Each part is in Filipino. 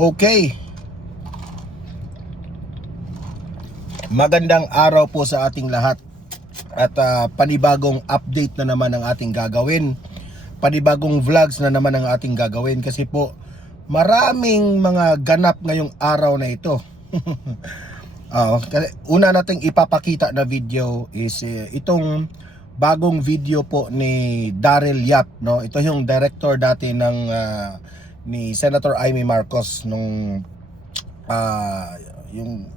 Okay, magandang araw po sa ating lahat. At panibagong update na naman ang ating gagawin. Panibagong vlogs na naman ang ating gagawin. Kasi po, maraming mga ganap ngayong araw na ito. Una nating ipapakita na video is itong bagong video po ni Daryl Yap, no? Ito yung director dati ng ni Senator Amy Marcos nung yung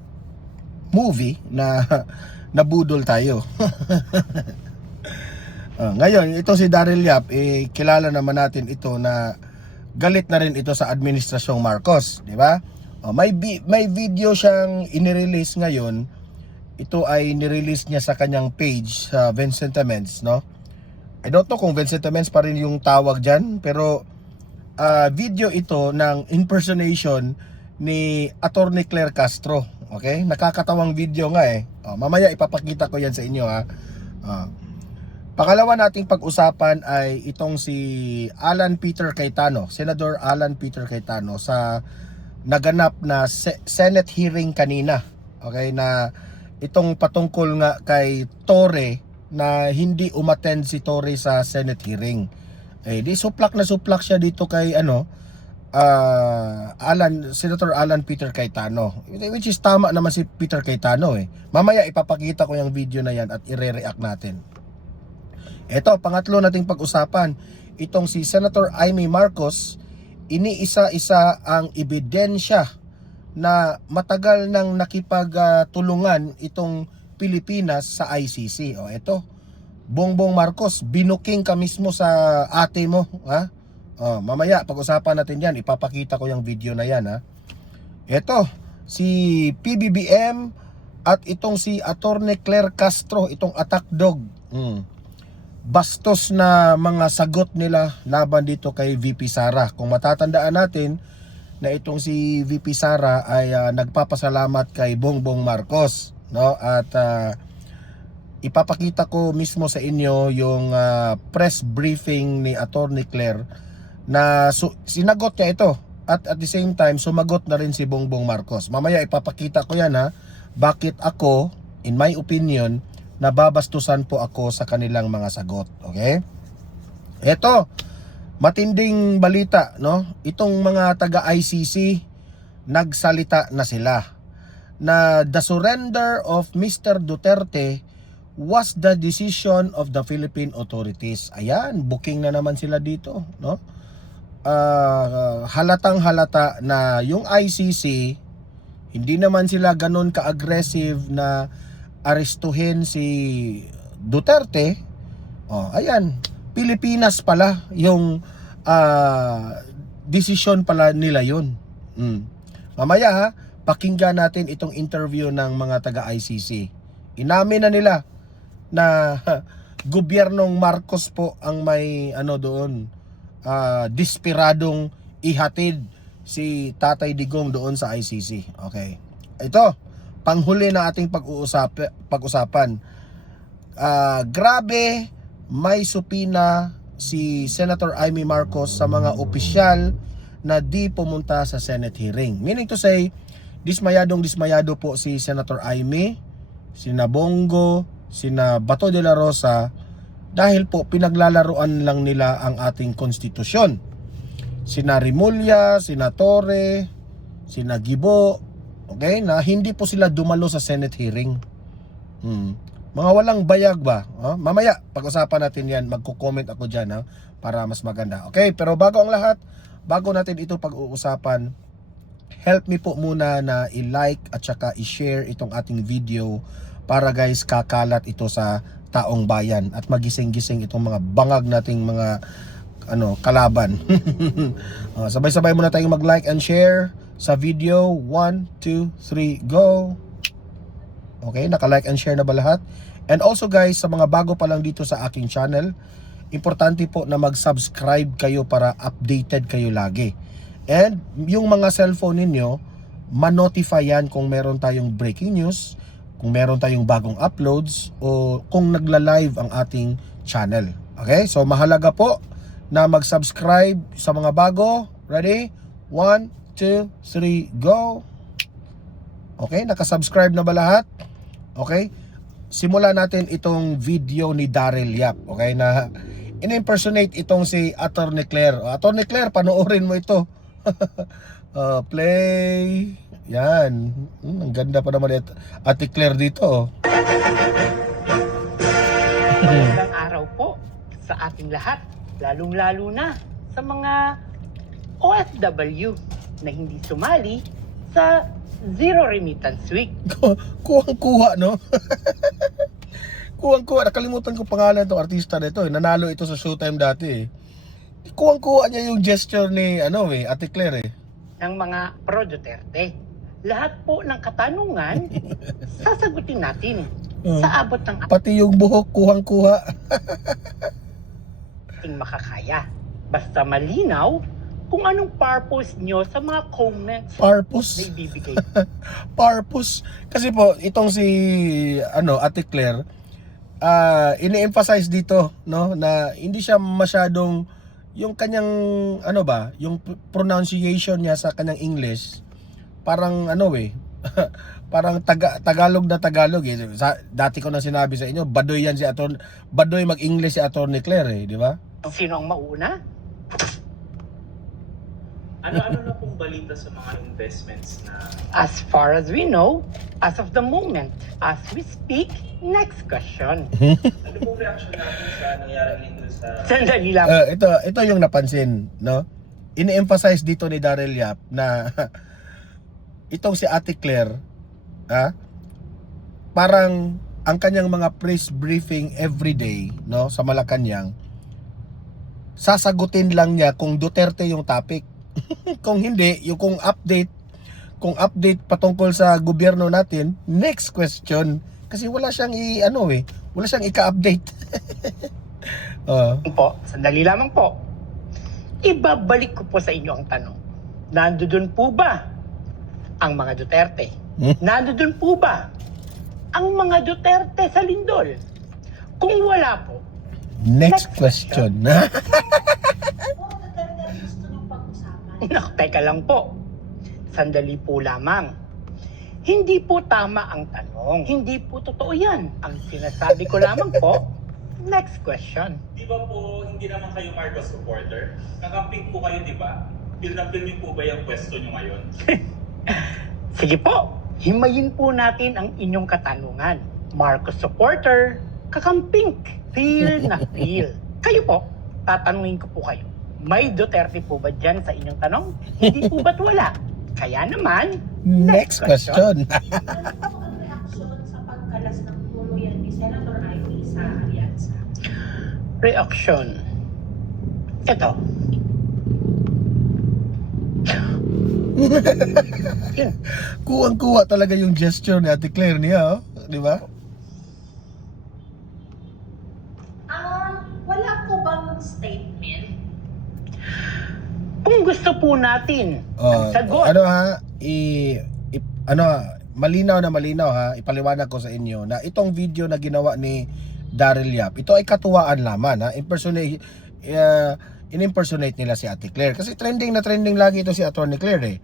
movie na nabudol tayo. Ngayon, ito si Daryl Yap, kilala naman natin ito na galit na rin ito sa administrasyong Marcos, di ba? May video siyang inirelease ngayon. Ito ay nirelease niya sa kanyang page sa Vincentements, no? I don't know kung Vincentements pa rin yung tawag dyan, pero video ito ng impersonation ni Attorney Claire Castro. Okay? Nakakatawang video nga eh. Mamaya ipapakita ko yan sa inyo ha. Pangalawa nating pag-usapan ay itong si Alan Peter Cayetano, Senador Alan Peter Cayetano sa naganap na Senate hearing kanina. Okay? Na itong patungkol nga kay Torre na hindi umattend si Torre sa Senate hearing. Di suplak na suplak siya dito kay Senator Alan Peter Cayetano, which is tama naman si Peter Cayetano eh. Mamaya ipapakita ko yung video na yan at ire-react natin. Ito, pangatlo nating pag-usapan, itong si Senator Amy Marcos, iniisa-isa ang ebidensya na matagal nang nakipagtulungan itong Pilipinas sa ICC. Ito, Bongbong Marcos, binuking ka mismo sa ate mo, ha? Mamaya pag-usapan natin yan, ipapakita ko yung video na yan, ha. Ito, si PBBM at itong si Attorney Claire Castro, itong attack dog. Bastos na mga sagot nila laban dito kay VP Sara. Kung matatandaan natin na itong si VP Sara ay nagpapasalamat kay Bongbong Marcos, no? At ipapakita ko mismo sa inyo yung press briefing ni Attorney Claire na sinagot niya ito at the same time sumagot na rin si Bongbong Marcos. Mamaya ipapakita ko yan ha, bakit ako, in my opinion, nababastusan po ako sa kanilang mga sagot. Okay? Ito, matinding balita, no? Itong mga taga-ICC nagsalita na sila na the surrender of Mr. Duterte was the decision of the Philippine authorities. Ayan, booking na naman sila dito, no? Halatang halata na yung ICC hindi naman sila ganun ka-aggressive na arestuhin si Duterte. Ayan, Pilipinas pala yung decision pala nila yun. Mamaya ha, pakinggan natin itong interview ng mga taga-ICC. Inamin na nila na gobyernong Marcos po ang may doon, desperadong ihatid si Tatay Digong doon sa ICC. Okay. Ito, panghuli na ating pag-usapan. Grabe, may supina si Senator Amy Marcos sa mga opisyal na di pumunta sa Senate hearing. Meaning to say, dismayado po si Senator Amy, sina Bongo, sina Bato de la Rosa, dahil po pinaglalaruan lang nila ang ating konstitusyon. Sina Rimulya, sina Torre, sina Gibo, okay, na hindi po sila dumalo sa Senate hearing. Mga walang bayag ba? Mamaya pag-usapan natin yan, magko-comment ako dyan para mas maganda. Okay, pero bago ang lahat, bago natin ito pag-uusapan, help me po muna na i-like at saka i-share itong ating video para guys kakalat ito sa taong bayan at magising-gising itong mga bangag nating mga kalaban. Sabay-sabay muna tayong mag-like and share sa video. 1, 2, 3, go. Okay, naka-like and share na ba lahat? And also guys, sa mga bago pa lang dito sa aking channel, importante po na mag-subscribe kayo para updated kayo lagi. And yung mga cellphone ninyo, ma-notify yan kung meron tayong breaking news, kung meron tayong bagong uploads, o kung nagla-live ang ating channel. Okay? So mahalaga po na mag-subscribe sa mga bago. Ready? 1, 2, 3, go. Okay, nakasubscribe na ba lahat? Okay, simulan natin itong video ni Daryl Yap. Okay, na in-impersonate itong si Attorney Claire. Attorney Claire, panoorin mo ito. Play. Yan. Ang ganda pa naman Ate Claire dito. Magandang araw po sa ating lahat, lalong-lalo na sa mga OFW na hindi sumali sa Zero Remittance Week. Kuwang-kuha, no? Kuwang-kuha. Nakalimutan ko pangalan itong artista na ito. Nanalo ito sa Showtime dati. Kuwang-kuha niya yung gesture ni Ate Claire. Ng mga pro-Duterte. Lahat po ng katanungan, sasagutin natin sa abot ng Pati yung buhok, kuwang-kuha. ating makakaya. Basta malinaw kung anong purpose nyo sa mga comments na Purpose. ibibigay. Purpose. Kasi po, itong si Ate Claire, ini-emphasize dito, no, na hindi siya masyadong yung kanyang yung pronunciation niya sa kanyang English, parang parang Tagalog na Tagalog eh. Dati ko na sinabi sa inyo, badoy yan badoy mag-English si Attorney Claire, di ba? Sino ang mauna? Ano na pong balita sa mga investments na... As far as we know, as of the moment, as we speak, next question. Ano pong reaction natin sa nangyaring linggo sa... Sandali lang. Ito yung napansin, no? Ini-emphasize dito ni Daryl Yap na itong si Ate Claire, parang ang kanyang mga press briefing everyday, no, sa Malacanang, sasagutin lang niya kung Duterte yung topic. Kung hindi, kung update patungkol sa gobyerno natin, next question. Kasi wala siyang wala siyang ika-update. Po, sandali lamang po. Ibabalik ko po sa inyo ang tanong. Nandoon po ba ang mga Duterte? Nandoon po ba ang mga Duterte sa lindol? Kung wala po, Next question. Teka lang po. Sandali po lamang. Hindi po tama ang tanong. Hindi po totoo yan. Ang sinasabi ko lamang po, next question. Di ba po, hindi naman kayo Marcos supporter? Kakamping po kayo, di ba? Feel na feel niyo po ba yung pwesto niyo ngayon? Sige po, himayin po natin ang inyong katanungan. Marcos supporter, kakamping, feel na feel. Kayo po, tatanungin ko po kayo. May Duterte po ba dyan sa inyong tanong? Hindi po ba't wala? Kaya naman, Next question. Ano po ang reaksyon sa pagkalas ng tuluyan ni Senator Amy sa alyansa? Reaction. Ito. Yun. Kuwang-kuha talaga yung gesture ni Ate Claire niya, di ba? Wala po bang statement? Kung gusto po natin ang sagot. Malinaw ipaliwanag ko sa inyo na itong video na ginawa ni Daryl Yap, ito ay katuwaan lamang, in-impersonate nila si Ate Claire. Kasi trending na trending lagi ito si Attorney Claire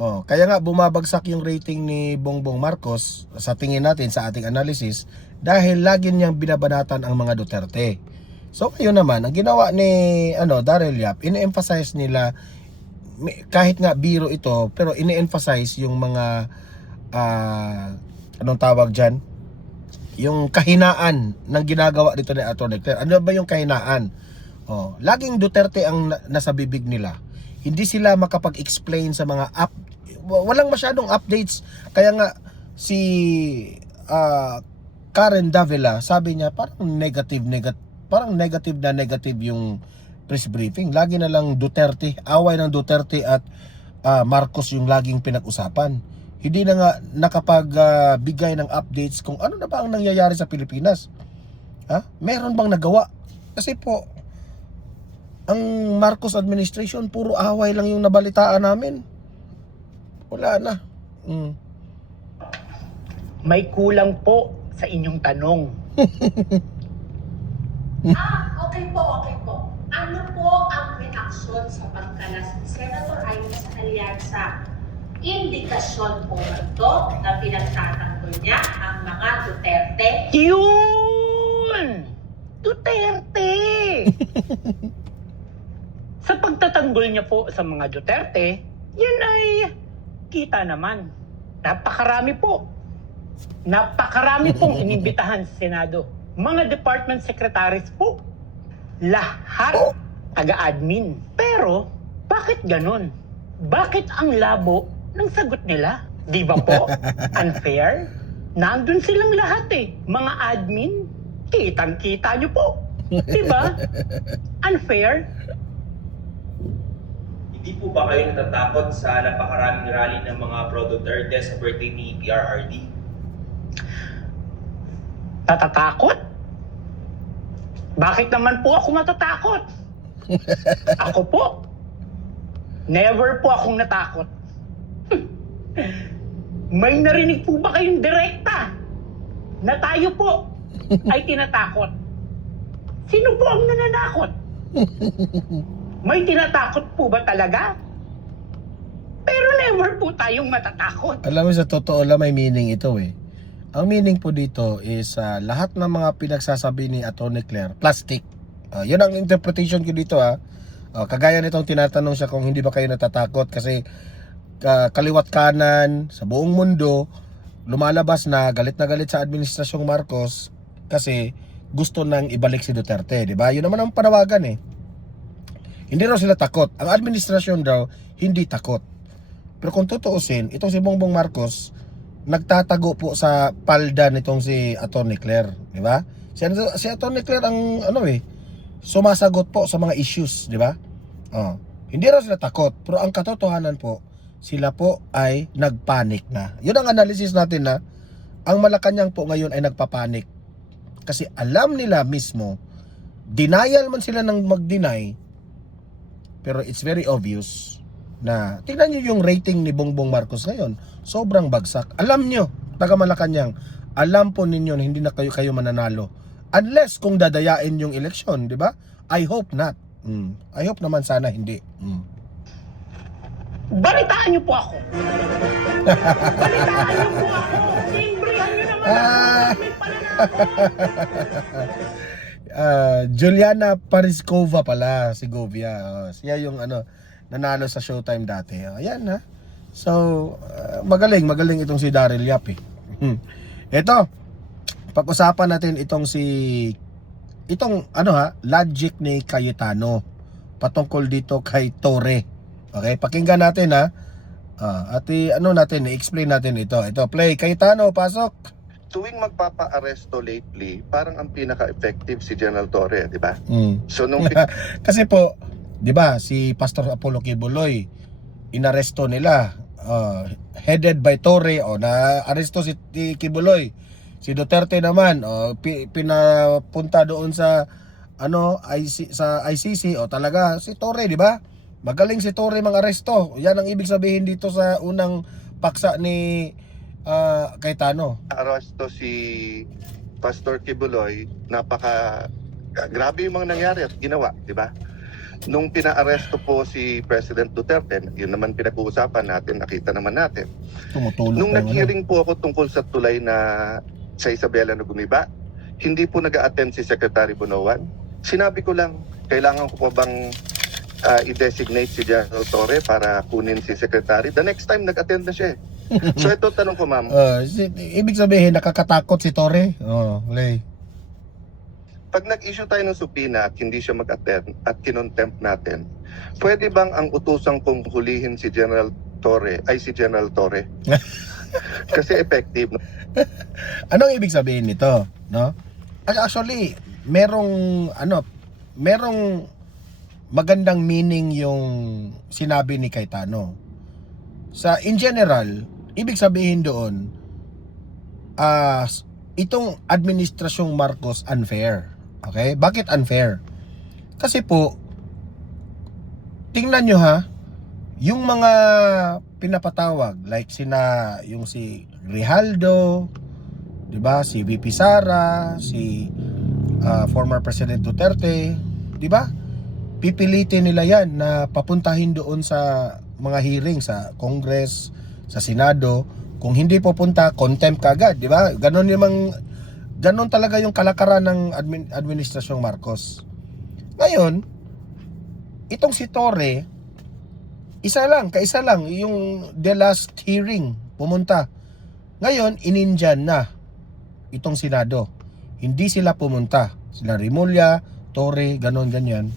kaya nga bumabagsak yung rating ni Bongbong Marcos sa tingin natin, sa ating analysis, dahil lagi niyang binabanatan ang mga Duterte. So kayo naman, ang ginawa ni Daryl Yap, ini-emphasize nila, kahit nga biro ito, pero ini-emphasize yung mga anong tawag dyan, yung kahinaan ng ginagawa dito ni Atty. Claire. Ano ba yung kahinaan? Laging Duterte ang nasa bibig nila. Hindi sila makapag-explain sa mga walang masyadong updates. Kaya nga si Karen Davila, sabi niya parang negative na negative yung press briefing. Lagi na lang Duterte, away ng Duterte at Marcos yung laging pinag-usapan. Hindi na nga nakapagbigay ng updates kung ano na ba ang nangyayari sa Pilipinas. Meron bang nagawa? Kasi po, ang Marcos administration, puro away lang yung nabalitaan namin. Wala na. May kulang po sa inyong tanong. Okay po. Ano po ang reaksyon sa pagkalas ni Senator Amy sa alyansa. Indikasyon po ba ito na pinagtatanggol niya ang mga Duterte? Yun! Duterte! Sa pagtatanggol niya po sa mga Duterte, yan ay kita naman. Napakarami po. Napakarami pong inimbitahan sa Senado. Mga department secretaries po. Lahat taga-admin. Pero, bakit ganon? Bakit ang labo ng sagot nila? Di ba po? Unfair? Nandun silang lahat eh. Mga admin, kitang-kita nyo po. Di ba? Unfair? Hindi po ba kayo natatakot sa napakaraming rally ng mga pro-Duterte sa birthday ni PRRD? Natatakot? Bakit naman po ako matatakot? Ako po. Never po akong natakot. May narinig po ba kayong direkta na tayo po ay tinatakot? Sino po ang nananakot? May tinatakot po ba talaga? Pero never po tayong matatakot. Alam mo, sa totoo lang may meaning ito eh. Ang meaning po dito is lahat ng mga pinagsasabi ni Atty. Claire, plastic. Yun ang interpretation ko dito kagaya nitong tinatanong siya kung hindi ba kayo natatakot kasi kaliwat kanan sa buong mundo lumalabas na galit sa administrasyong Marcos kasi gusto nang ibalik si Duterte, di ba? Yun naman ang panawagan eh. Hindi raw sila takot. Ang administrasyon daw hindi takot. Pero kung tutuusin, itong si Bongbong Marcos nagtatago po sa palda nitong si Atty. Claire, di ba? Si Atty. Claire ang sumasagot po sa mga issues, di ba? Hindi raw sila takot, pero ang katotohanan po, sila po ay nagpanik na. Yun ang analysis natin na ang Malacanang po ngayon ay nagpapanik. Kasi alam nila mismo, denial man sila ng mag-deny, pero it's very obvious na tingnan nyo yung rating ni Bongbong Marcos ngayon, sobrang bagsak. Alam nyo, taga Malacanang, alam po ninyo na hindi na kayo mananalo. Unless kung dadayain yung eleksyon, di ba? I hope not. I hope naman sana hindi. Balitaan niyo po ako. Balitaan niyo po ako. Simbrihan niyo naman ako. May pananakot. Juliana Pariskova pala, Segovia. Siya yung nanalo sa Showtime dati. Ayan ha. So, magaling itong si Daryl Yap eh. Ito, pag-usapan natin itong logic ni Cayetano patungkol dito kay Torre. Okay, pakinggan natin ha. At i-explain natin ito. Ito, play. Cayetano, pasok. Tuwing magpapa-aresto lately, parang ang pinaka-effective si General Torre, di ba? So nung Kasi po, di ba, si Pastor Apollo Kibuloy, inaresto nila, headed by Torre, na-aresto si Kibuloy. Si Duterte naman, pinapunta doon sa ICC, talaga si Torre, di ba? Magaling si Torre mang-aresto. Yan ang ibig sabihin dito sa unang paksa ni Cayetano. aresto si Pastor Kibuloy, grabe yung mga nangyari at ginawa, di ba? Nung pinaaresto po si President Duterte, yun naman pinag-uusapan natin, nakita naman natin. Tumutulog Nung pa nag-hearing po ako tungkol sa tulay sa Isabela na gumiba, hindi po nag-a-attend si Secretary Bonoan. Sinabi ko lang, kailangan ko pa bang i-designate si General Torre para kunin si Secretary? The next time nag-attend na siya. So ito tanong ko, ma'am. Ibig sabihin, nakakatakot si Torre? Lay. Pag nag-issue tayo ng subpoena at hindi siya mag-attend at kinontempt natin, pwede bang ang utusang kong hulihin si General Torre ay si General Torre? Kasi effective. Anong ibig sabihin nito, no? Actually, merong magandang meaning yung sinabi ni Cayetano. In general, ibig sabihin doon, itong administrasyong Marcos unfair. Okay? Bakit unfair? Kasi po, tingnan nyo ha, yung mga pinapatawag, like yung si Grijaldo, di ba? Si VP Sara, si former President Duterte, di ba? Pipilitin nila yan na papuntahin doon sa mga hearing sa Congress, sa Senado. Kung hindi pupunta, contempt kaagad, di ba? Ganon talaga yung kalakaran ng administrasyong Marcos. Ngayon, itong si Torre, kaisa lang yung the last hearing pumunta. Ngayon, inindyan na itong Senado. Hindi sila pumunta. Sila Remulla, Torre, ganyan.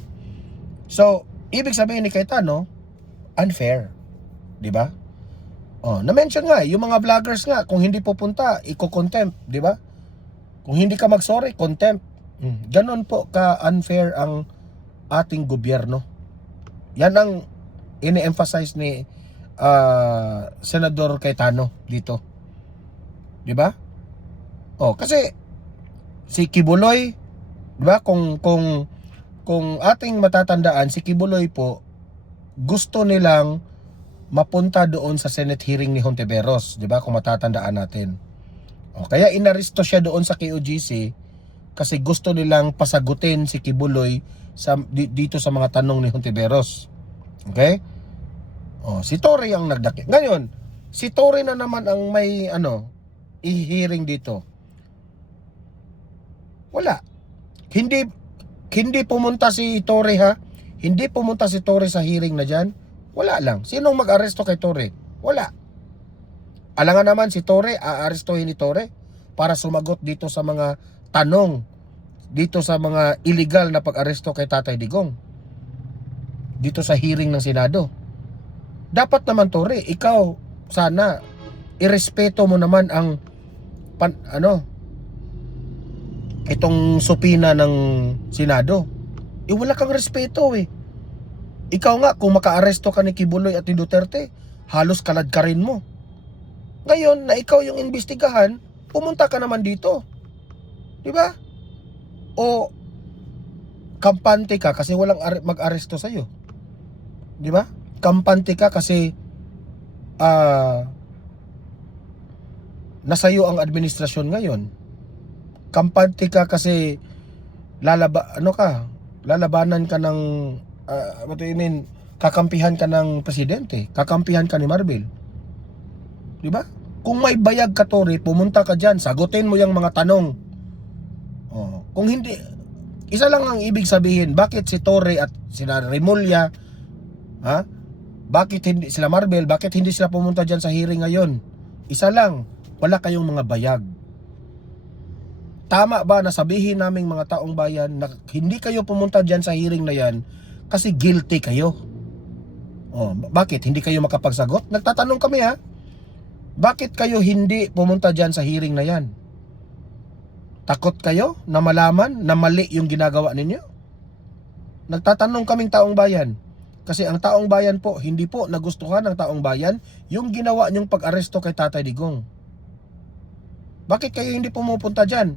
So, ibig sabihin ni Cayetano, unfair. Di ba? Na-mention nga, yung mga vloggers nga, kung hindi pupunta, iko-contempt. Di ba? Kung hindi ka mag-sorry, contempt. Ganon po ka-unfair ang ating gobyerno. Yan ang ini-emphasize ni Senador Cayetano dito. 'Di ba? Kasi si Kibuloy, 'di ba? Kung ating matatandaan, si Kibuloy po gusto nilang mapunta doon sa Senate hearing ni Hontiveros, 'di ba? Kung matatandaan natin. Kaya inaresto siya doon sa KOGC kasi gusto nilang pasagutin si Kibuloy dito sa mga tanong ni Hontiveros. Okay? Si Torre ang nagdakip. Ngayon, si Torre na naman ang may i-hearing dito. Wala. Hindi pumunta si Torre, ha? Hindi pumunta si Torre sa hearing na diyan. Wala lang. Sinong mag-aresto kay Torre? Wala. Alangan naman si Torre, aarestohin ni Torre para sumagot dito sa mga tanong, dito sa mga illegal na pag-aresto kay Tatay Digong. Dito sa hearing ng Senado. Dapat naman Torre, ikaw sana irespeto mo naman ang itong supina ng Senado. Wala kang respeto eh. Ikaw nga kung maka-aresto ka ni Kibuloy at ni Duterte, halos kalad ka rin mo. Ngayon na ikaw yung imbestigahan, pumunta ka naman dito. 'Di ba? O kampante ka kasi walang mag-aresto sa iyo. 'Di ba? Kampante ka kasi nasayo ang administrasyon ngayon. Kampante ka kasi lalabanan ka ng kakampihan ka ng presidente, kakampihan ka ni Marvel. 'Di ba? Kung may bayag ka, Torre, pumunta ka diyan, sagutin mo yung mga tanong. Kung hindi, isa lang ang ibig sabihin, bakit si Torre at sila Remulla, bakit hindi sila Marvel, bakit hindi sila pumunta diyan sa hearing ngayon? Isa lang, wala kayong mga bayag. Tama ba na sabihin naming mga taong bayan na hindi kayo pumunta diyan sa hearing na yan kasi guilty kayo? Bakit hindi kayo makapagsagot? Nagtatanong kami, ha? Bakit kayo hindi pumunta diyan sa hearing na yan? Takot kayo na malaman na mali yung ginagawa ninyo? Nagtatanong kaming taong bayan. Kasi ang taong bayan po, hindi po nagustuhan ng taong bayan yung ginawa niyong pag-aresto kay Tatay Digong. Bakit kayo hindi pumupunta diyan?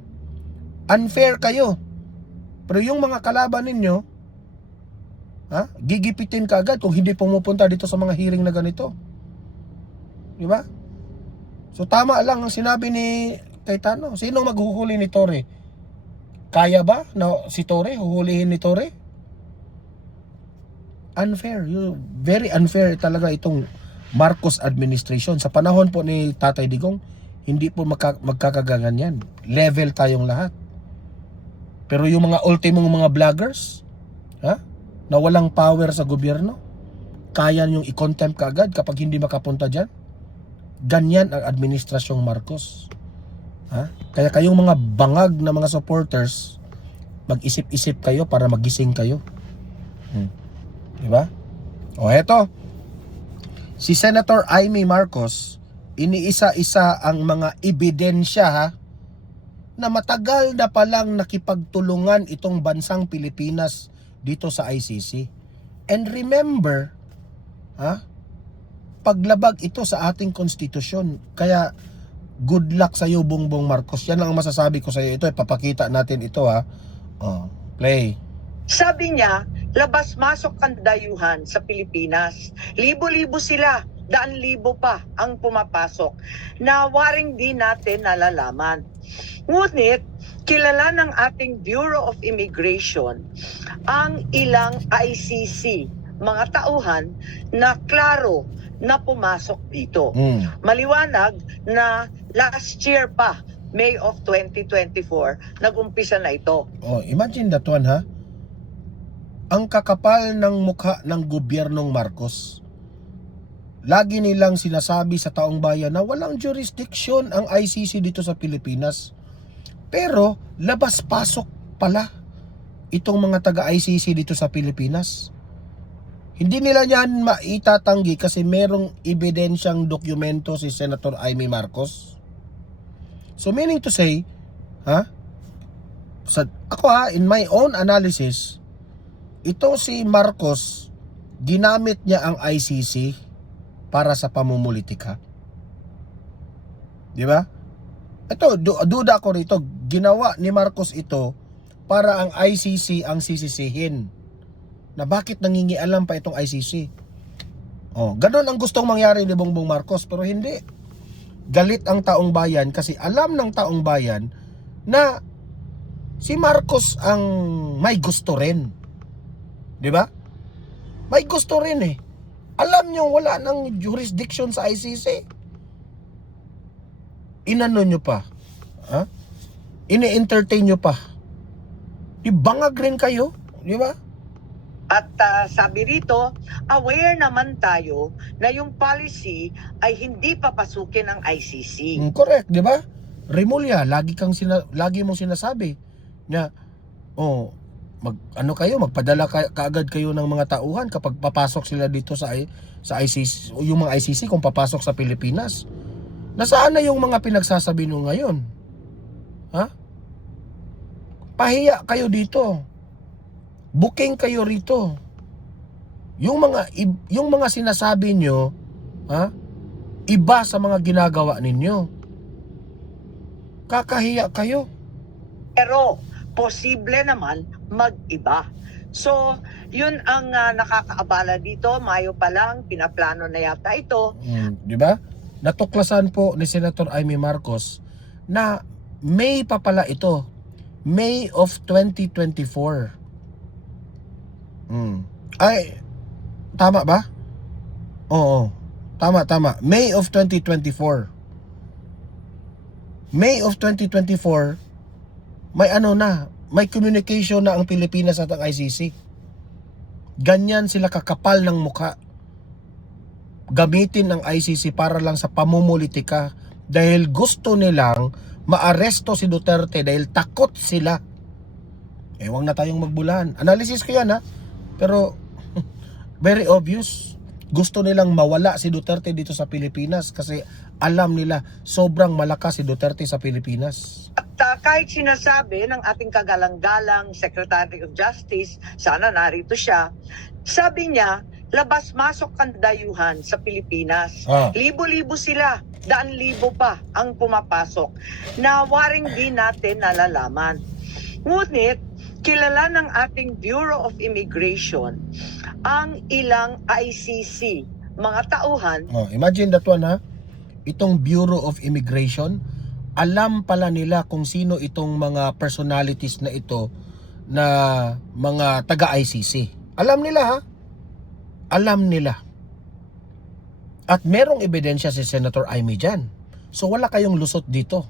Unfair kayo. Pero yung mga kalaban ninyo, gigipitin ka agad kung hindi pumupunta dito sa mga hearing na ganito. Di ba? So tama lang ang sinabi ni Cayetano. Sinong maghuhuli ni Torre? Kaya ba na si Torre huhulihin ni Torre? Unfair. Very unfair talaga itong Marcos administration. Sa panahon po ni Tatay Digong, hindi po magkakagangan yan. Level tayong lahat. Pero yung mga ultimong mga vloggers, na walang power sa gobyerno, kaya yung i-contempt ka agad kapag hindi makapunta dyan. Ganyan ang administrasyong Marcos. Kaya kayong mga bangag na mga supporters, mag-isip-isip kayo para magising kayo. Diba? Eto, si Senator Amy Marcos, iniisa-isa ang mga ebidensya na matagal na palang nakipagtulungan itong bansang Pilipinas dito sa ICC. And remember, paglabag ito sa ating konstitusyon. Kaya good luck sa iyo, Bongbong Marcos. Yan ang masasabi ko sa iyo. Ito, papakita natin ito, play. Sabi niya, labas-masok ang dayuhan sa Pilipinas. Libo-libo sila, daan-libo pa ang pumapasok na waring di natin nalalaman. Ngunit, kilala ng ating Bureau of Immigration ang ilang ICC mga tauhan na klaro na pumasok dito. Maliwanag na last year pa, May of 2024, nag-umpisa na ito. Oh, imagine that one, ha? Ang kakapal ng mukha ng gobyernong Marcos. Lagi nilang sinasabi sa taong bayan na walang jurisdiction ang ICC dito sa Pilipinas. Pero labas-pasok pala itong mga taga-ICC dito sa Pilipinas. Hindi nila yan maitatanggi kasi merong ebidensyang dokumento si Senator Amy Marcos. So meaning to say, in my own analysis, ito si Marcos, ginamit niya ang ICC para sa pamumulitika. Di ba? Ito, duda ko rito, ginawa ni Marcos ito para ang ICC ang sisisihin. Na bakit nangingialam pa itong ICC? Oh, ganun ang gustong mangyari ni Bongbong Marcos, pero hindi. Galit ang taong bayan kasi alam ng taong bayan na si Marcos ang may gusto rin. 'Di ba? May gusto rin eh. Alam niyo wala nang jurisdiction sa ICC. Inano nyo pa? Ini-entertain nyo pa? Ibangag rin kayo, 'di ba? At sabi rito, aware naman tayo na yung policy ay hindi papasukin ng ICC. Correct, 'di ba? Remulla, lagi mong sinasabi na magpadala kaagad kayo ng mga tauhan kapag papasok sila dito sa ICC, yung mga ICC kung papasok sa Pilipinas. Nasaan na yung mga pinagsasabi nyo ngayon? Ha? Pahiya kayo dito. Booking kayo rito. Yung mga sinasabi nyo, iba sa mga ginagawa ninyo. Kakahiya kayo. Pero posible naman mag-iba. So, yun ang nakakaabala dito. Mayo pa lang, pinaplano na yata ito. Di ba? Natuklasan po ni Senator Amy Marcos na May pa pala ito. May of 2024. Ay, tama ba? Oo. Tama. May of 2024. May of 2024, may communication na ang Pilipinas at ang ICC. Ganyan sila kakapal ng mukha. Gamitin ang ICC para lang sa pamumulitika dahil gusto nilang maaresto si Duterte dahil takot sila. Huwag na tayong magbulan. Analysis ko yan, pero very obvious. Gusto nilang mawala si Duterte dito sa Pilipinas kasi alam nila sobrang malakas si Duterte sa Pilipinas. At kahit sinasabi ng ating kagalang-galang Secretary of Justice, sana narito siya, sabi niya, labas-masok ang dayuhan sa Pilipinas. Libo-libo sila, daan-libo pa ang pumapasok na waring di natin nalalaman. Ngunit, kilala ng ating Bureau of Immigration ang ilang ICC, mga tauhan. Imagine that one, itong Bureau of Immigration, alam pala nila kung sino itong mga personalities na ito na mga taga-ICC. Alam nila, Alam nila. At merong ebidensya si Senator Amy dyan. So wala kayong lusot dito.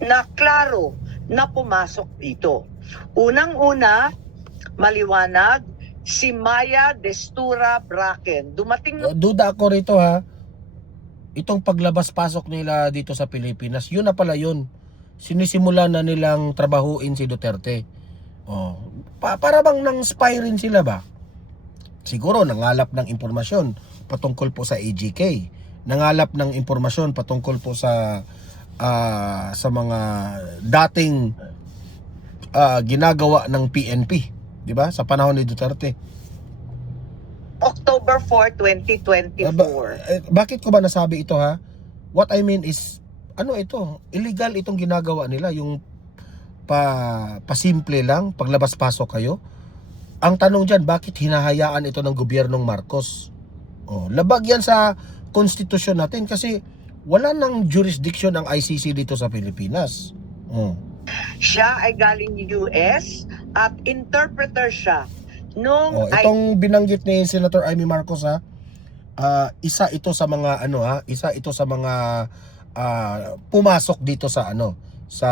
Na klaro na pumasok dito. Unang-una, maliwanag, si Maya Destura Bracken. Dumating Duda ako rito, itong paglabas-pasok nila dito sa Pilipinas, yun na pala yun. Sinisimula na nilang trabahuin si Duterte. Para bang nang spy rin sila ba? Siguro nangalap ng impormasyon patungkol po sa AGK. Nangalap ng impormasyon patungkol po sa mga dating ginagawa ng PNP, 'di ba? Sa panahon ni Duterte. October 4, 2024. Bakit ko ba nasabi ito, What I mean is, ito? Illegal itong ginagawa nila, yung pasimple lang, paglabas-pasok kayo. Ang tanong dyan, bakit hinahayaan ito ng gobyernong Marcos? Labag yan sa konstitusyon natin kasi wala nang jurisdiction ang ICC dito sa Pilipinas. Siya ay galing US at interpreter siya Nung Itong binanggit ni Senator Amy Marcos ha, isa ito sa mga isa ito sa mga pumasok dito sa sa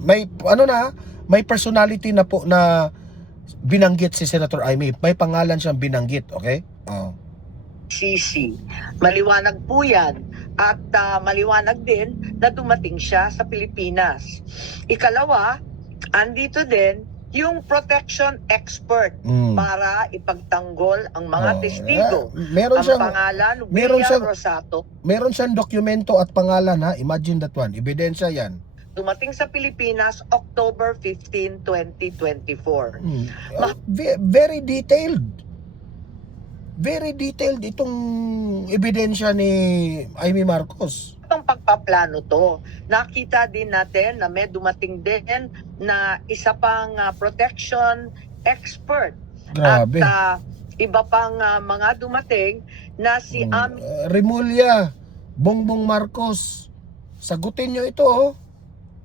may personality na po na binanggit si Senator Amy. May pangalan siyang binanggit, okay? ICC. Maliwanag po yan. At maliwanag din na dumating siya sa Pilipinas. Ikalawa, andito din yung protection expert para ipagtanggol ang mga testigo. Meron Ang siyang pangalan, meron William siyang- Rosato. meron siyang dokumento at pangalan ha. Imagine that one. Ebidensya 'yan. Dumating sa Pilipinas October 15, 2024. Very detailed. Very detailed itong ebidensya ni Amy Marcos. Itong pagpaplano to, nakita din natin na may dumating din na isa pang protection expert. Grabe. At iba pang mga dumating na si Remulla, Bongbong Marcos, sagutin nyo ito oh.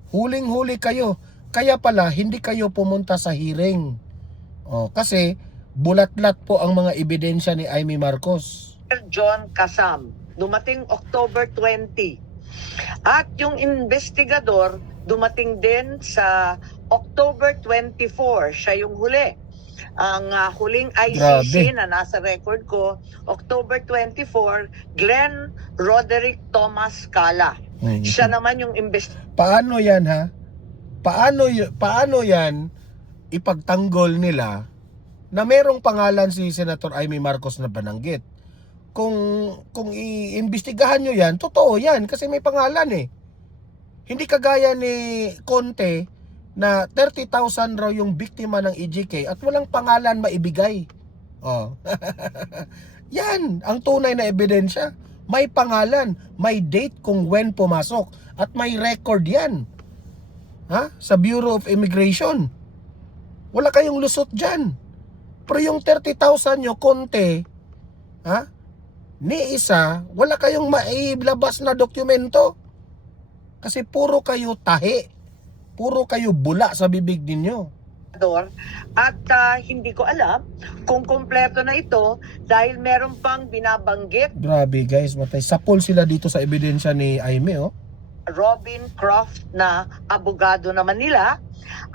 Huling-huli kayo. Kaya pala hindi kayo pumunta sa hearing. Kasi bulat-lat po ang mga ebidensya ni Amy Marcos. John Kasam, dumating October 20. At yung investigador dumating din sa October 24. Siya yung huli. Ang huling ICC na nasa record ko, October 24, Glenn Roderick Thomas Cala. Siya naman yung Paano yan ha? Paano yan ipagtanggol nila na merong pangalan si Senator Amy Marcos na bananggit? Kung iimbestigahan nyo yan, totoo yan kasi may pangalan eh. Hindi kagaya ni Conte na 30,000 raw yung biktima ng EJK at walang pangalan maibigay. Yan ang tunay na ebidensya. May pangalan, may date kung when pumasok at may record yan. Sa Bureau of Immigration. Wala kayong lusot dyan. Pero yung 30,000 nyo, Conte, ni isa, wala kayong mailabas na dokumento. Kasi puro kayo tahi. Puro kayo bula sa bibig ninyo. At hindi ko alam kung kompleto na ito dahil meron pang binabanggit Grabe guys, matay. Sapol sila dito sa ebidensya ni Amy Robin Croft na abogado naman nila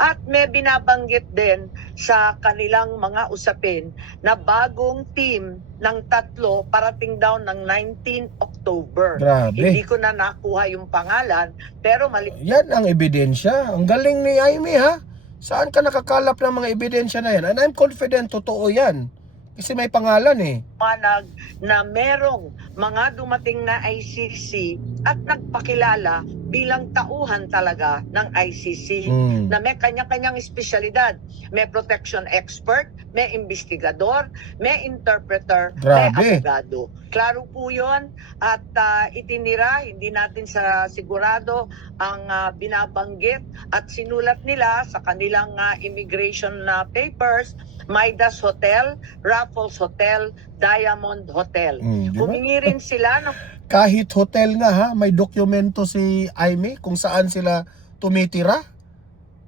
at may binabanggit din sa kanilang mga usapin na bagong team ng 3 parating daw ng 19 October. Grabe. Hindi ko na nakuha yung pangalan pero Yan ang ebidensya. Ang galing ni Amy ha. Saan ka nakakalap ng mga ebidensya na yan? And I'm confident totoo yan. Kasi may pangalan eh. maliwanag na merong mga dumating na ICC at nagpakilala bilang tauhan talaga ng ICC na may kanya-kanyang espesyalidad. May protection expert, may investigador, may interpreter, may Grabe. abogado. Klaro po yun at itinira, hindi natin sa sigurado ang binabanggit at sinulat nila sa kanilang immigration papers, Midas Hotel, Raffles Hotel, Diamond Hotel. Diba? Humingi rin sila ng Kahit hotel nga ha, may dokumento si Amy kung saan sila tumitira.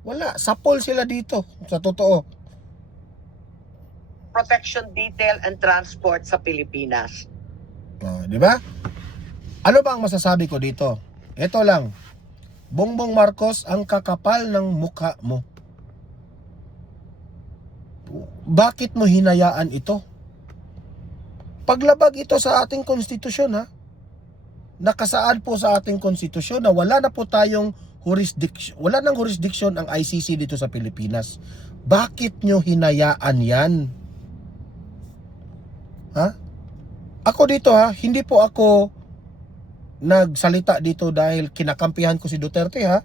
Wala, sapol sila dito, sa totoo. protection detail and transport sa Pilipinas. Di ba? Ano ba ang masasabi ko dito? Ito lang. Bongbong Marcos, ang kakapal ng mukha mo. Bakit mo hinayaan ito? Paglabag ito sa ating konstitusyon ha. Nakasaad po sa ating konstitusyon na wala na po tayong jurisdiction, wala nang jurisdiction ang ICC dito sa Pilipinas. Bakit nyo hinayaan yan? Ha? Ako dito ha, hindi po ako nagsalita dito dahil kinakampihan ko si Duterte ha.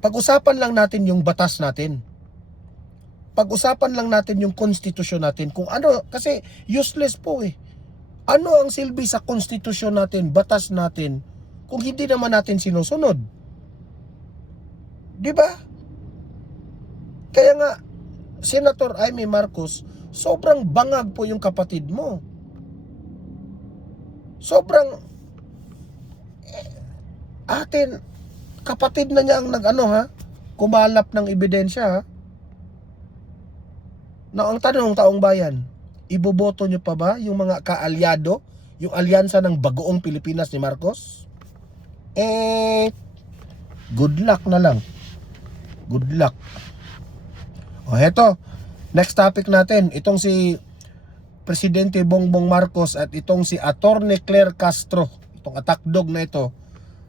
Pag-usapan lang natin yung batas natin. Pag-usapan lang natin yung konstitusyon natin. Kung ano, kasi useless po eh. Ano ang silbi sa konstitusyon natin, batas natin, kung hindi naman natin sinusunod? Di ba? Kaya nga, Senator Amy Marcos, sobrang bangag po yung kapatid mo. Sobrang kapatid na niya ang kumalap ng ebidensya ha. Na ang tanong, taong bayan, iboboto nyo pa ba yung mga kaalyado, yung alyansa ng bagoong Pilipinas ni Marcos? Good luck na lang. Good luck. O heto, next topic natin, itong si Presidente Bongbong Marcos at itong si Attorney Claire Castro, itong attack dog na ito,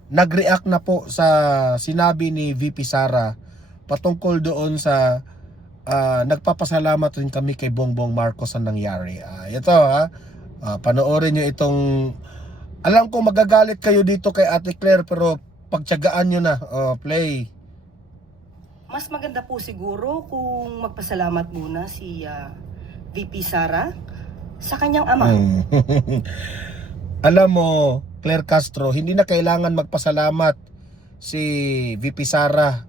nag-react na po sa sinabi ni VP Sara patungkol doon sa nagpapasalamat rin kami kay Bongbong Marcos sa nangyari. Ito panoorin nyo itong, alam ko magagalit kayo dito kay Ate Claire pero pagtiyagaan nyo na. Play. Mas maganda po siguro kung magpasalamat muna si VP Sara sa kanyang ama. Alam mo, Claire Castro, hindi na kailangan magpasalamat si VP Sara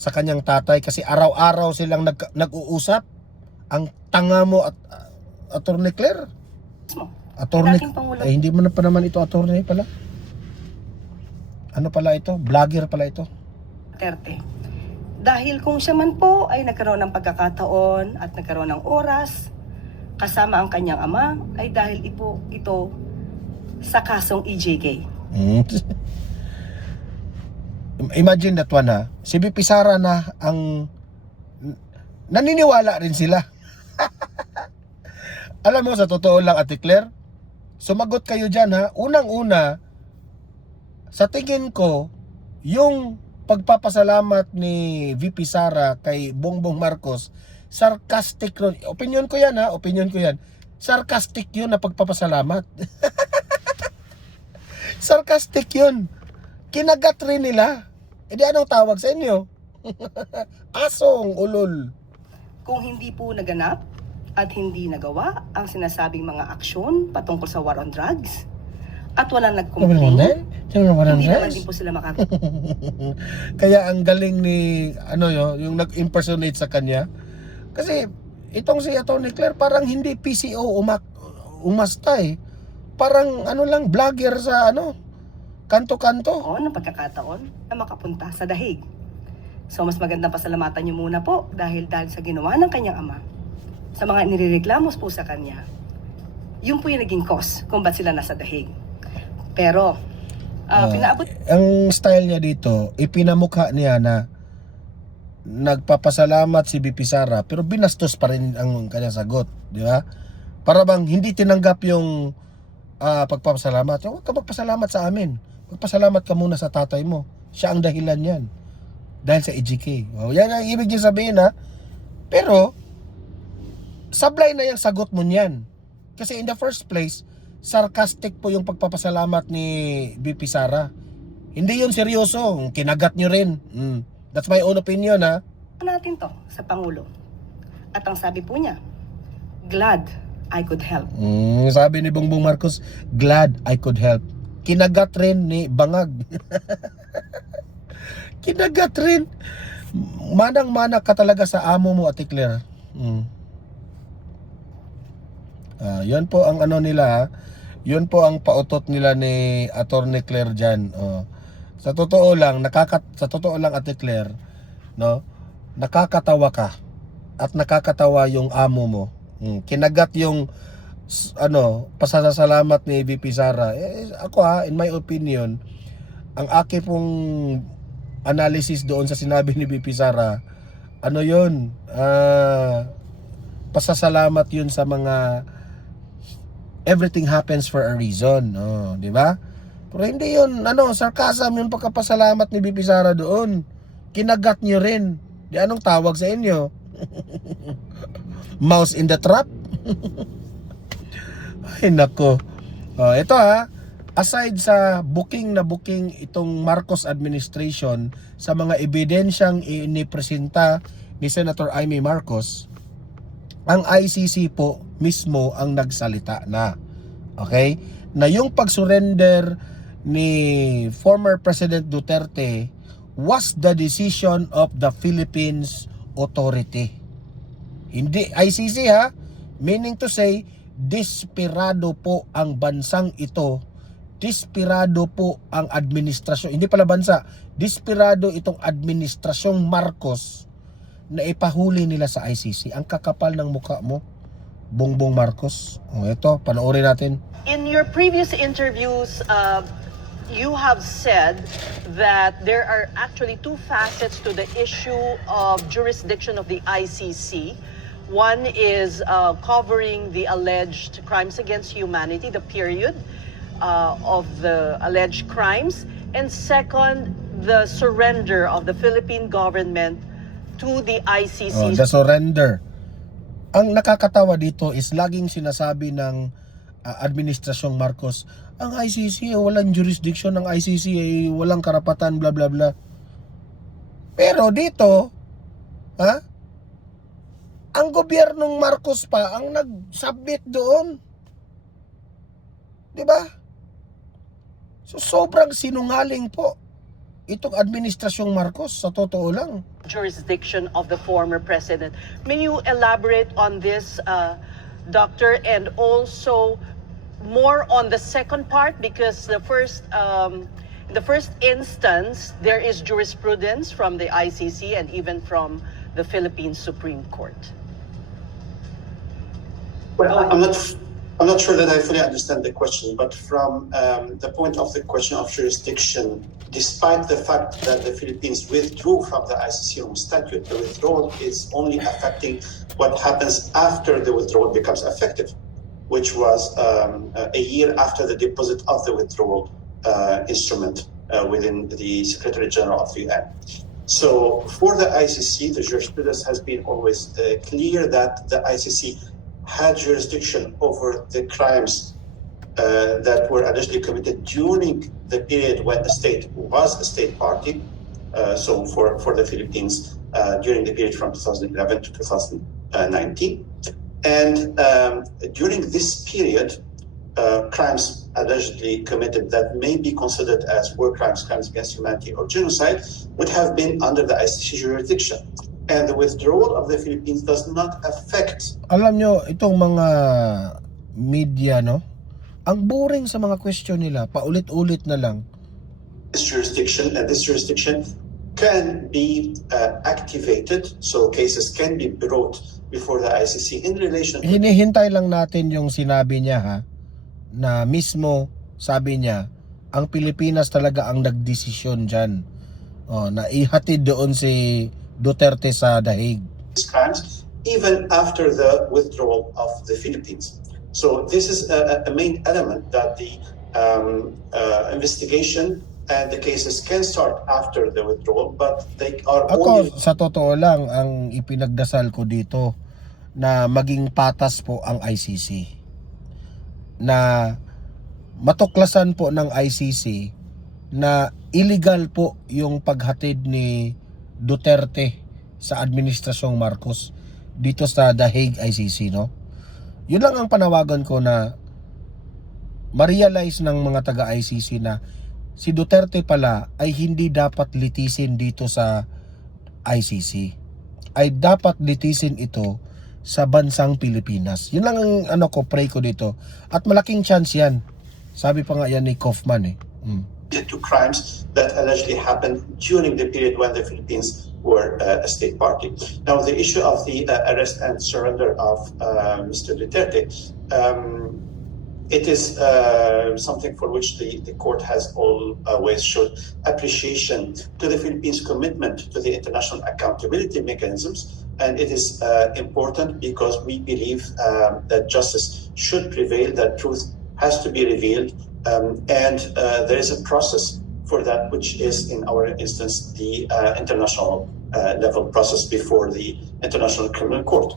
sa kanyang tatay kasi araw-araw silang nag-uusap. Ang tanga mo at Attorney Claire. Attorney, Dating Pangulo. hindi mo na pa naman ito attorney pala. Ano pala ito? Vlogger pala ito. Duterte. Dahil kung siya man po ay nagkaroon ng pagkakataon at nagkaroon ng oras kasama ang kanyang ama, ay dahil ito sa kasong EJK. Imagine that one ha. Si VP Sara na ang naniniwala rin sila. Alam mo, sa totoo lang Ate Claire, sumagot kayo dyan ha. Unang-una, sa tingin ko, yung pagpapasalamat ni VP Sara kay Bongbong Marcos, sarcastic ron. Opinion ko yan ha, opinion ko yan. Sarcastic yun na pagpapasalamat. Sarcastic yun. Kinagat rin nila. E di anong tawag sa inyo? Asong ulol. Kung hindi po naganap at hindi nagawa ang sinasabing mga aksyon patungkol sa war on drugs at walang nag-complain, hindi naman din po sila Kaya ang galing ni yung nag-impersonate sa kanya. Kasi itong si Atty. Claire parang hindi PCO umasta eh. Parang lang vlogger sa kanto-kanto. ng pagkakataon na makapunta sa dahig. So mas magandang pasalamatan niyo muna po dahil sa ginawa ng kanyang ama, sa mga nirereklamos po sa kanya, yun po yung naging cause kung ba't sila nasa dahig. Pero pinaabot Ang style niya dito, ipinamukha niya na nagpapasalamat si VP Sara pero binastos pa rin ang kanyang sagot, di ba? Para bang hindi tinanggap yung pagpapasalamat. Huwag ka magpasalamat sa amin. Magpasalamat ka muna sa tatay mo. Siya ang dahilan yan. Dahil sa EJK. Yan ang ibig niya sabihin ha. Pero sablay na yung sagot mo niyan. Kasi in the first place, sarcastic po yung pagpapasalamat ni VP Sara. Hindi yun seryoso. Kinagat nyo rin. That's my own opinion ha. natin to sa Pangulo. At ang sabi po niya, glad I could help. Sabi ni Bongbong Marcos, glad I could help. Kinagat rin ni Bangag. Kinagat rin. Manang-mana ka talaga sa amo mo, Ate Claire. Yun po ang nila. Yun po ang pautot nila ni Attorney Claire dyan. Sa totoo lang, Ate Claire, no? Nakakatawa ka. At nakakatawa yung amo mo. Kinagat yung pasasalamat ni VP Sara. Ako in my opinion, ang aking pong analysis doon sa sinabi ni VP Sara, yun, pasasalamat yun sa mga everything happens for a reason, di ba? Pero hindi yun, sarcasm yung pagkapasalamat ni VP Sara doon. Kinagat nyo rin. Di anong tawag sa inyo? Mouse in the trap? Ay nako. Ito aside sa booking itong Marcos administration sa mga ebidensyang inipresenta ni Senator Amy Marcos, ang ICC po mismo ang nagsalita na. Okay? Na yung pag-surrender ni former President Duterte was the decision of the Philippines Authority. Hindi ICC meaning to say, desperado po ang bansang ito. Desperado po ang administrasyon. Hindi pala bansa. Desperado itong administrasyong Marcos na ipahuli nila sa ICC. Ang kakapal ng mukha mo, Bongbong Marcos. O ito, panoorin natin. In your previous interviews, you have said that there are actually two facets to the issue of jurisdiction of the ICC. One is covering the alleged crimes against humanity, the period of the alleged crimes. And second, the surrender of the Philippine government to the ICC. The surrender. Ang nakakatawa dito is laging sinasabi ng administrasyong Marcos, ang ICC walang jurisdiction, ng ICC ay walang karapatan, bla bla bla. Pero dito, ang gobyernong Marcos pa ang nag-submit doon. 'Di ba? So sobrang sinungaling po itong administrasyong Marcos, sa totoo lang. Jurisdiction of the former president. May you elaborate on this, Doctor, and also more on the second part, because the first instance there is jurisprudence from the ICC and even from the Philippine Supreme Court. Well, I'm not sure that I fully understand the question, but from the point of the question of jurisdiction, despite the fact that the Philippines withdrew from the ICC Rome Statute, the withdrawal is only affecting what happens after the withdrawal becomes effective, which was a year after the deposit of the withdrawal instrument within the Secretary General of the UN. So for the ICC, the jurisprudence has been always clear that the ICC had jurisdiction over the crimes that were allegedly committed during the period when the state was a state party. So for the Philippines, during the period from 2011 to 2019. And during this period, crimes allegedly committed that may be considered as war crimes, crimes against humanity, or genocide would have been under the ICC jurisdiction. And the withdrawal of the Philippines does not affect. Alam nyo, itong mga media, no? Ang boring sa mga question nila, paulit-ulit na lang. This jurisdiction, and this jurisdiction can be activated, so cases can be brought before the ICC in relation. Hinihintay lang natin yung sinabi niya, ha, na mismo sabi niya, ang Pilipinas talaga ang nagdesisyon dyan, na ihatid doon si Duterte sa Dahig. Crimes, even after the withdrawal of the Philippines. So this is a main element that the investigation and the cases can start after the withdrawal, but they are only... Ako, sa totoo lang, ang ipinagdasal ko dito na maging patas po ang ICC. Na matuklasan po ng ICC na illegal po yung paghatid ni Duterte sa administrasyong Marcos dito sa The Hague ICC, no? Yun lang ang panawagan ko, na ma-realize ng mga taga-ICC na si Duterte pala ay hindi dapat litisin dito sa ICC. Ay dapat litisin ito sa bansang Pilipinas. Yun lang ang pray ko dito. At malaking chance yan. Sabi pa nga yan ni Kaufman, to crimes that allegedly happened during the period when the Philippines were a state party. Now, the issue of the arrest and surrender of Mr. Duterte, it is something for which the court has always showed appreciation to the Philippines' commitment to the international accountability mechanisms. And it is important because we believe that justice should prevail, that truth has to be revealed, and there is a process for that, which is, in our instance, the international level process before the International Criminal Court.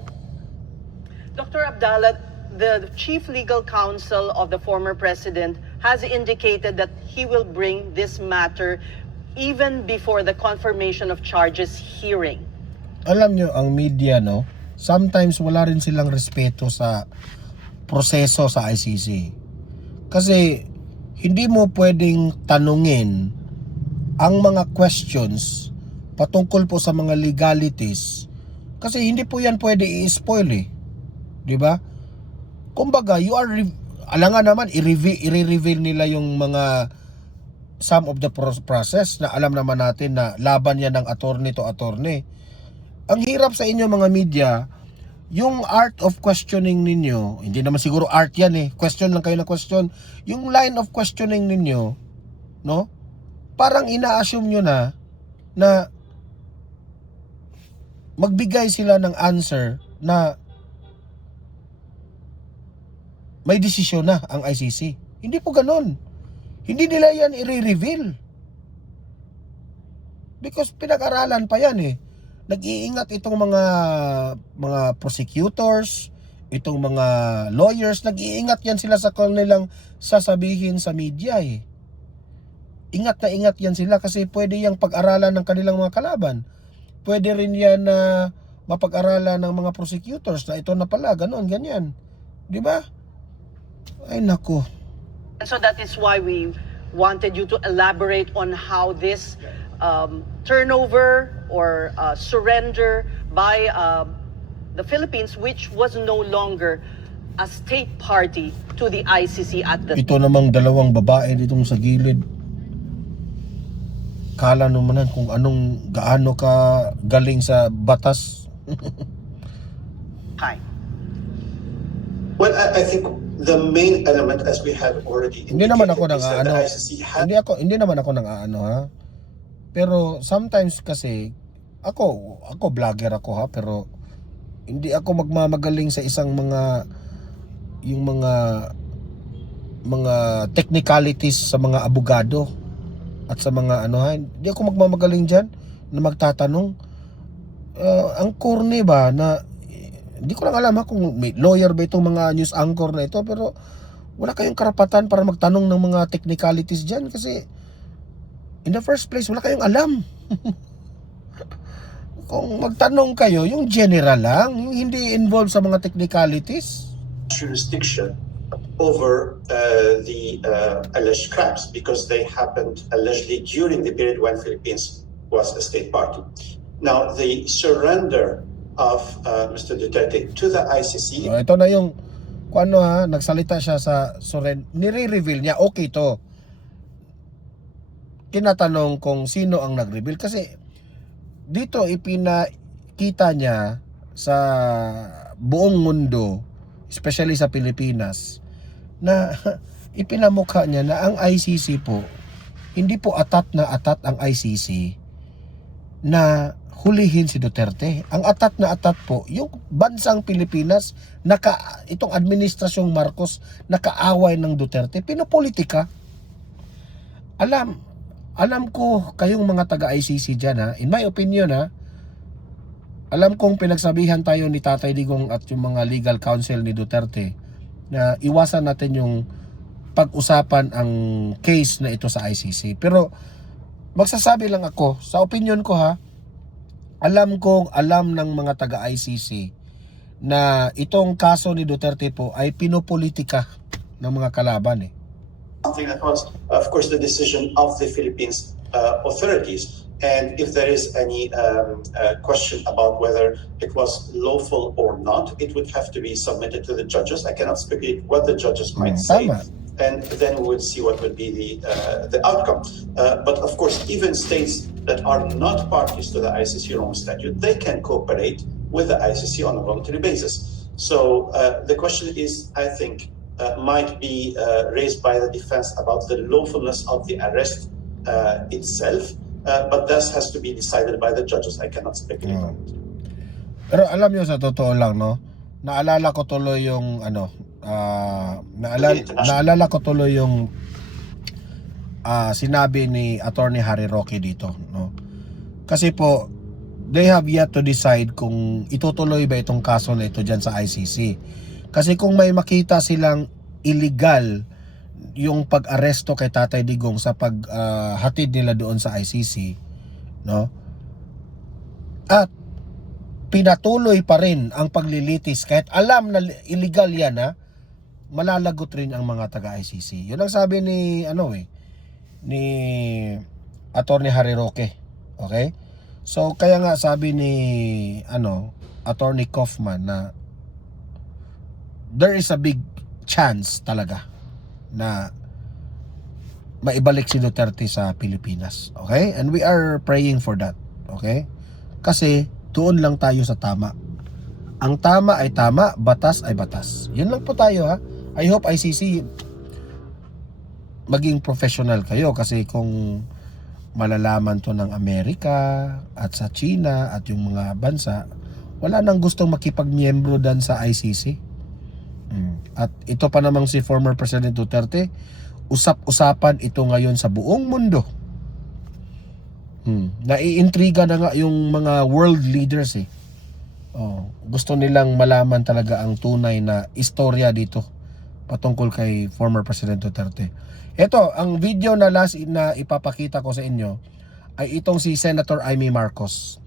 Dr. Abdallah, the chief legal counsel of the former president has indicated that he will bring this matter even before the confirmation of charges hearing. Alam nyo, ang media, no? Sometimes wala rin silang respeto sa proseso sa ICC. Kasi hindi mo pwedeng tanungin ang mga questions patungkol po sa mga legalities, kasi hindi po yan pwede i-spoil, di ba? Kumbaga, alangan naman i-reveal nila yung mga some of the process na alam naman natin na laban yan ng attorney to attorney. ang hirap sa inyo mga media, yung art of questioning ninyo, hindi naman siguro art yan eh, question lang kayo na question, yung line of questioning ninyo, no? Parang ina-assume nyo na magbigay sila ng answer na may desisyon na ang ICC. Hindi po ganun. Hindi nila yan i-reveal. Because pinag-aralan pa yan eh. Nag-iingat itong mga prosecutors, itong mga lawyers, nag-iingat yan sila sa kanilang sasabihin sa media eh. Ingat na ingat yan sila kasi pwede yung pag-aralan ng kanilang mga kalaban. Pwede rin yan na mapag-aralan ng mga prosecutors na ito na pala, ganon, ganyan. Di ba? Ay nako. And so that is why we wanted you to elaborate on how this turnover or surrender by the Philippines, which was no longer a state party to the ICC at the Ito namang dalawang babae ditong sa gilid. Kala naman kung gaano ka galing sa batas. time. Well, I think the main element, as we have already Hindi naman ako indicated, is that nang the ICC had hindi naman ako nang ha. Pero sometimes kasi ako vlogger ako ha, pero hindi ako magmamagaling sa isang mga technicalities sa mga abogado at sa mga hindi ako magmamagaling diyan na magtatanong. Ang corny ba na hindi ko lang alam kung may lawyer ba itong mga news anchor na ito, pero wala kayong karapatan para magtanong ng mga technicalities diyan kasi in the first place wala kayong alam. Kung magtanong kayo, yung general lang, yung hindi involved sa mga technicalities. jurisdiction over the alleged crimes because they happened allegedly during the period when Philippines was a state party. Now, the surrender of Mr. Duterte to the ICC. Ito na yung nagsalita siya sa nire-reveal niya, okay to. Tinatanong kung sino ang nag-reveal kasi dito ipinakita niya sa buong mundo, especially sa Pilipinas, na ipinamukha niya na ang ICC po, hindi po atat ang ICC na hulihin si Duterte. Ang atat na atat po, yung bansang Pilipinas, itong administrasyong Marcos, nakaaway ng Duterte, pinopolitika. Alam ko kayong mga taga-ICC dyan ha, in my opinion ha, alam kong pinagsabihan tayo ni Tatay Digong at yung mga legal counsel ni Duterte na iwasan natin yung pag-usapan ang case na ito sa ICC. Pero magsasabi lang ako, sa opinion ko ha, alam ng mga taga-ICC na itong kaso ni Duterte po ay pinopolitika ng mga kalaban eh. Something that was, of course, the decision of the Philippines authorities. And if there is any question about whether it was lawful or not, it would have to be submitted to the judges. I cannot speculate what the judges might say. And then we would see what would be the outcome. But of course, even states that are not parties to the ICC Rome Statute, they can cooperate with the ICC on a voluntary basis. So the question is, I think, might be raised by the defense about the lawfulness of the arrest itself, but that has to be decided by the judges. I cannot speculate on it. Pero alam niyo sa totoo lang no, naalala ko tuloy yung naalala ko tuloy yung sinabi ni Attorney Harry Roque dito no. Kasi po they have yet to decide kung itutuloy ba itong kaso na ito diyan sa ICC. Kasi kung may makita silang illegal yung pag-aresto kay Tatay Digong sa paghatid nila doon sa ICC, no? At pinatuloy pa rin ang paglilitis kahit alam na illegal yan ha, malalagot rin ang mga taga-ICC. Yun ang sabi ni ni Attorney Harry Roque. Okay? So kaya nga sabi ni Attorney Kaufman na there is a big chance talaga na maibalik si Duterte sa Pilipinas. Okay? And we are praying for that. Okay? Kasi doon lang tayo sa tama. Ang tama ay tama, batas ay batas. Yun lang po tayo ha. I hope ICC maging professional kayo, kasi kung malalaman to ng Amerika at sa China at yung mga bansa, wala nang gustong makipagmiyembro dan sa ICC. At ito pa namang si former President Duterte, usap-usapan ito ngayon sa buong mundo. Naiintriga na nga yung mga world leaders eh. Gusto nilang malaman talaga ang tunay na istorya dito patungkol kay former President Duterte. Ito, ang video na last na ipapakita ko sa inyo ay itong si Senator Amy Marcos,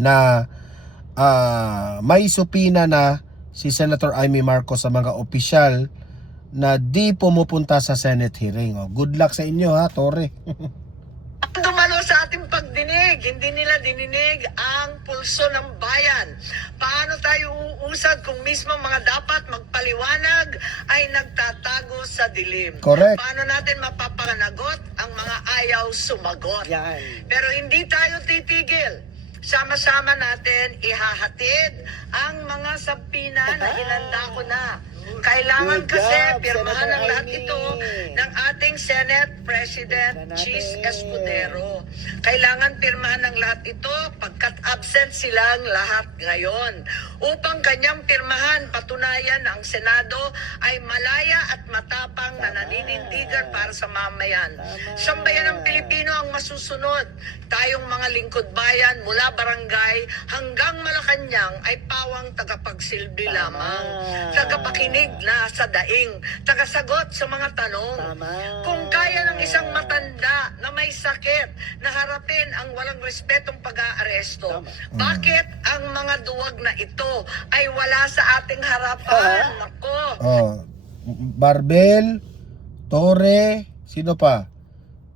na may supina na si Senator Amy Marcos sa mga opisyal na di pumupunta sa Senate hearing. Good luck sa inyo ha, Tore. Dumalo sa ating pagdinig, hindi nila dininig ang pulso ng bayan. Paano tayo uusad kung mismo mga dapat magpaliwanag ay nagtatago sa dilim? Correct. Paano natin mapapanagot ang mga ayaw sumagot? Yan. Pero hindi tayo titigil. Sama-sama natin ihahatid ang mga sabina na inanda ko na. Kailangan kasi pirmahan ng lahat ito ng ating Senate President Chis Escudero. Kailangan pirmahan ng lahat ito pagkat absent silang lahat ngayon. Upang kanyang pirmahan, patunayan na ang Senado ay malaya at matapang na naninindigan para sa mamayan. Sambayan ng Pilipino ang masusunod. Tayong mga lingkod bayan mula barangay hanggang Malacanang ay pawang tagapagsilbi lamang. Tagapakinig na sa daing, tagasagot sa mga tanong. Kung kaya ng isang matanda na may sakit na harapin ang walang respetong pag-aaresto, bakit ang mga duwag na ito ay wala sa ating harapan? Nako. Barbel, Tore, sino pa?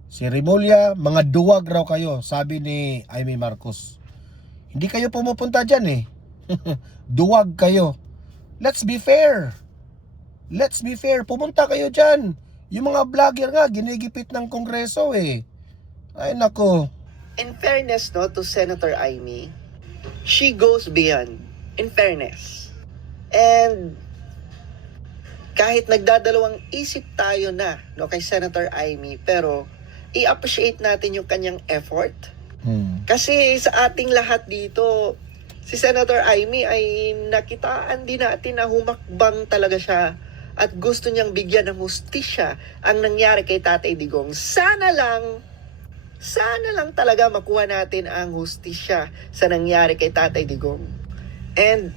Si Rimulya, mga duwag raw kayo, sabi ni Amy Marcos. Hindi kayo pumupunta dyan eh. Duwag kayo. Let's be fair. Let's be fair. Pumunta kayo dyan. Yung mga vlogger nga, ginigipit ng Kongreso eh. Ay nako. In fairness no, to Senator Amy, she goes beyond. In fairness. And kahit nagdadalawang isip tayo na no, kay Senator Amy, pero i-appreciate natin yung kanyang effort. Kasi sa ating lahat dito, si Senator Amy ay nakitaan din natin na humakbang talaga siya at gusto niyang bigyan ng hustisya ang nangyari kay Tatay Digong. Sana lang talaga makuha natin ang hustisya sa nangyari kay Tatay Digong. And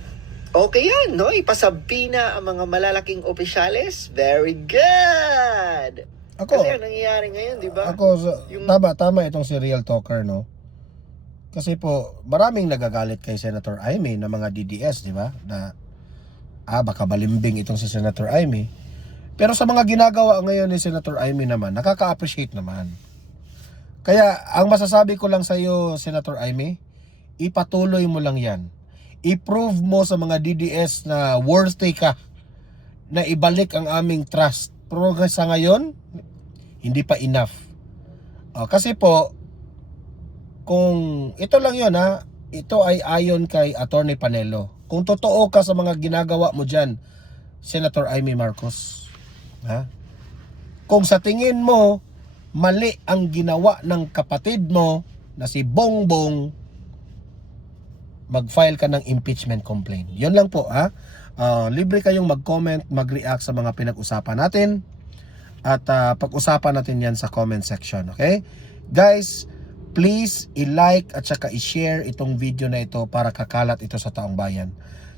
okay yan, no? Ipasabpi na ang mga malalaking opisyales. Very good! Kasi ang nangyayari ngayon, di ba? Tama itong si Real Talker, no? Kasi po, maraming nagagalit kay Senator Amy na mga DDS, di ba? Na baka balimbing itong si Senator Amy. Pero sa mga ginagawa ngayon ni Senator Amy naman, nakaka-appreciate naman. Kaya, ang masasabi ko lang sa iyo, Senator Amy, ipatuloy mo lang yan. I-prove mo sa mga DDS na worthy ka na ibalik ang aming trust. Pero sa ngayon, hindi pa enough. Kasi po, kung ito lang yun ha, ito ay ayon kay Attorney Panelo. Kung totoo ka sa mga ginagawa mo dyan, Senator Amy Marcos, ha? Kung sa tingin mo, mali ang ginawa ng kapatid mo na si Bongbong, mag-file ka ng impeachment complaint. Yun lang po ha. Libre kayong mag-comment, mag-react sa mga pinag-usapan natin. At pag-usapan natin yan sa comment section. Okay? Guys, please i-like at saka i-share itong video na ito para kakalat ito sa taong bayan.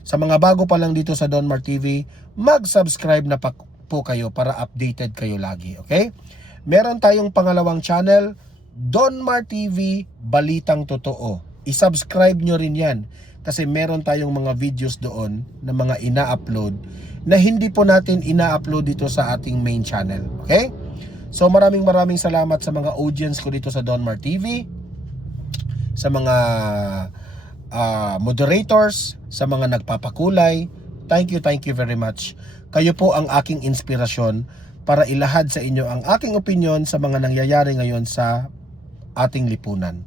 Sa mga bago pa lang dito sa Don Mar TV, mag-subscribe na po kayo para updated kayo lagi. Okay? Meron tayong pangalawang channel, Don Mar TV, Balitang Totoo. I-subscribe nyo rin yan kasi meron tayong mga videos doon na mga ina-upload na hindi po natin ina-upload dito sa ating main channel. Okay? So maraming salamat sa mga audience ko dito sa Don Mar TV, sa mga moderators, sa mga nagpapakulay. Thank you very much. Kayo po ang aking inspirasyon para ilahad sa inyo ang aking opinion sa mga nangyayari ngayon sa ating lipunan.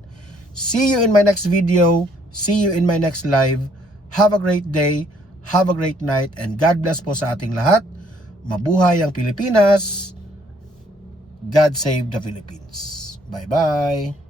See you in my next video. See you in my next live. Have a great day, have a great night, and God bless po sa ating lahat. Mabuhay ang Pilipinas. God save the Philippines. Bye-bye.